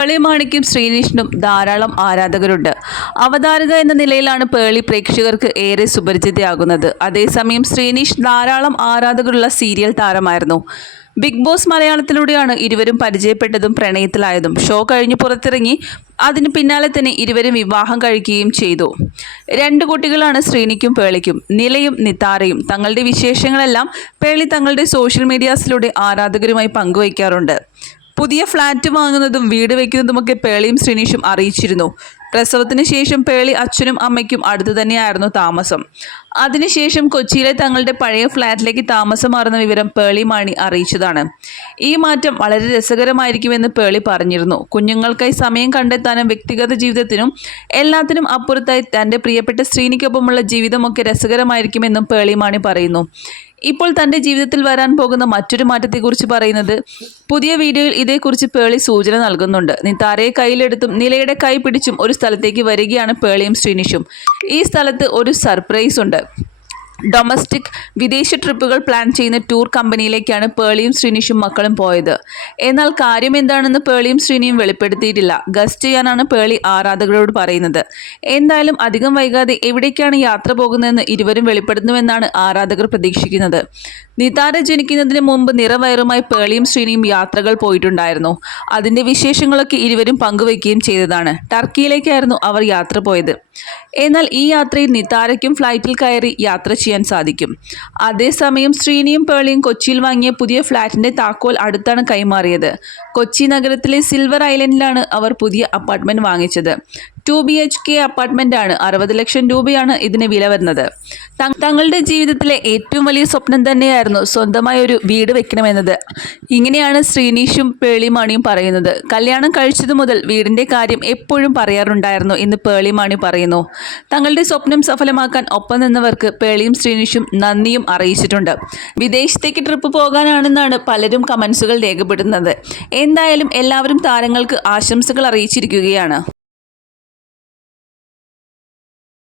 പേളി മാണിക്കും ശ്രീനിഷിനും ധാരാളം ആരാധകരുണ്ട്. അവതാരക എന്ന നിലയിലാണ് പേളി പ്രേക്ഷകർക്ക് ഏറെ സുപരിചിതയാകുന്നത്. അതേസമയം ശ്രീനിഷ് ധാരാളം ആരാധകരുള്ള സീരിയൽ താരമായിരുന്നു. ബിഗ് ബോസ് മലയാളത്തിലൂടെയാണ് ഇരുവരും പരിചയപ്പെട്ടതും പ്രണയത്തിലായതും. ഷോ കഴിഞ്ഞ് പുറത്തിറങ്ങി അതിന് പിന്നാലെ തന്നെ ഇരുവരും വിവാഹം കഴിക്കുകയും ചെയ്തു. രണ്ട് കുട്ടികളാണ് ശ്രീനിക്കും പേളിക്കും. നിലയും നിത്താരയും. തങ്ങളുടെ വിശേഷങ്ങളെല്ലാം പേളി തങ്ങളുടെ സോഷ്യൽ മീഡിയാസിലൂടെ ആരാധകരുമായി പങ്കുവയ്ക്കാറുണ്ട്. പുതിയ ഫ്ലാറ്റ് വാങ്ങുന്നതും വീട് വയ്ക്കുന്നതുമൊക്കെ പേളിയും ശ്രീനീഷും അറിയിച്ചിരുന്നു. പ്രസവത്തിന് ശേഷം പേളി അച്ഛനും അമ്മയ്ക്കും അടുത്ത് തന്നെയായിരുന്നു താമസം. അതിനുശേഷം കൊച്ചിയിലെ തങ്ങളുടെ പഴയ ഫ്ളാറ്റിലേക്ക് താമസം മാറുന്ന വിവരം പേളി മാണി അറിയിച്ചതാണ്. ഈ മാറ്റം വളരെ രസകരമായിരിക്കുമെന്ന് പേളി പറഞ്ഞിരുന്നു. കുഞ്ഞുങ്ങൾക്കായി സമയം കണ്ടെത്താനും വ്യക്തിഗത ജീവിതത്തിനും എല്ലാത്തിനും അപ്പുറത്തായി തന്റെ പ്രിയപ്പെട്ട ശ്രീനിക്കൊപ്പമുള്ള ജീവിതമൊക്കെ രസകരമായിരിക്കുമെന്നും പേളി മാണി പറയുന്നു. ഇപ്പോൾ തന്റെ ജീവിതത്തിൽ വരാൻ പോകുന്ന മറ്റൊരു മാറ്റത്തെക്കുറിച്ച് പറയുന്നത് പുതിയ വീഡിയോയിൽ ഇതേക്കുറിച്ച് പേളി സൂചന നൽകുന്നുണ്ട്. നിതാരയെ കയ്യിലെടുത്തും നിലയുടെ കൈ പിടിച്ചും ഒരു സ്ഥലത്തേക്ക് വരികയാണ് പേളിയും ശ്രീനിഷും. ഈ സ്ഥലത്ത് ഒരു സർപ്രൈസ് ഉണ്ട്. ഡൊമസ്റ്റിക് വിദേശ ട്രിപ്പുകൾ പ്ലാൻ ചെയ്യുന്ന ടൂർ കമ്പനിയിലേക്കാണ് പേളിയും ശ്രീനിഷും മക്കളും പോയത്. എന്നാൽ കാര്യം എന്താണെന്ന് പേളിയും ശ്രീനിയും വെളിപ്പെടുത്തിയിട്ടില്ല. ഗസ്റ്റ് ചെയ്യാനാണ് പേളി ആരാധകരോട് പറയുന്നത്. എന്തായാലും അധികം വൈകാതെ എവിടേക്കാണ് യാത്ര പോകുന്നതെന്ന് ഇരുവരും വെളിപ്പെടുത്തുമെന്നാണ് ആരാധകർ പ്രതീക്ഷിക്കുന്നത്. നിതാര ജനിക്കുന്നതിന് മുമ്പ് നിറവയറുമായി പേളിയും ശ്രീനിയും യാത്രകൾ പോയിട്ടുണ്ടായിരുന്നു. അതിന്റെ വിശേഷങ്ങളൊക്കെ ഇരുവരും പങ്കുവയ്ക്കുകയും ചെയ്തതാണ്. ടർക്കിയിലേക്കായിരുന്നു അവർ യാത്ര പോയത്. എന്നാൽ ഈ യാത്രയിൽ നിതാരയ്ക്കും ഫ്ലൈറ്റിൽ കയറി യാത്ര ചെയ്യാൻ സാധിക്കും. അതേസമയം ശ്രീനിയും പേളിയും കൊച്ചിയിൽ വാങ്ങിയ പുതിയ ഫ്ലാറ്റിന്റെ താക്കോൽ അടുത്താണ് കൈമാറിയത്. കൊച്ചി നഗരത്തിലെ സിൽവർ ഐലൻഡിലാണ് അവർ പുതിയ അപ്പാർട്ട്മെന്റ് വാങ്ങിച്ചത്. Two B H K apartment ആണ്. അറുപത് ലക്ഷം രൂപയാണ് ഇതിന് വില വരുന്നത്. തങ്ങളുടെ ജീവിതത്തിലെ ഏറ്റവും വലിയ സ്വപ്നം തന്നെയായിരുന്നു സ്വന്തമായ ഒരു വീട് വെക്കണമെന്നത്. ഇങ്ങനെയാണ് ശ്രീനീഷും പേളിമാണിയും പറയുന്നത്. കല്യാണം കഴിച്ചതു മുതൽ വീടിന്റെ കാര്യം എപ്പോഴും പറയാറുണ്ടായിരുന്നു എന്ന് പേളിമാണി പറയുന്നു. തങ്ങളുടെ സ്വപ്നം സഫലമാക്കാൻ ഒപ്പം നിന്നവർക്ക് പേളിയും ശ്രീനീഷും നന്ദിയും അറിയിച്ചിട്ടുണ്ട്. വിദേശത്തേക്ക് ട്രിപ്പ് പോകാനാണെന്നാണ് പലരും കമൻസുകൾ രേഖപ്പെടുത്തുന്നത്. എന്തായാലും എല്ലാവരും താരങ്ങൾക്ക് ആശംസകൾ അറിയിച്ചിരിക്കുകയാണ്.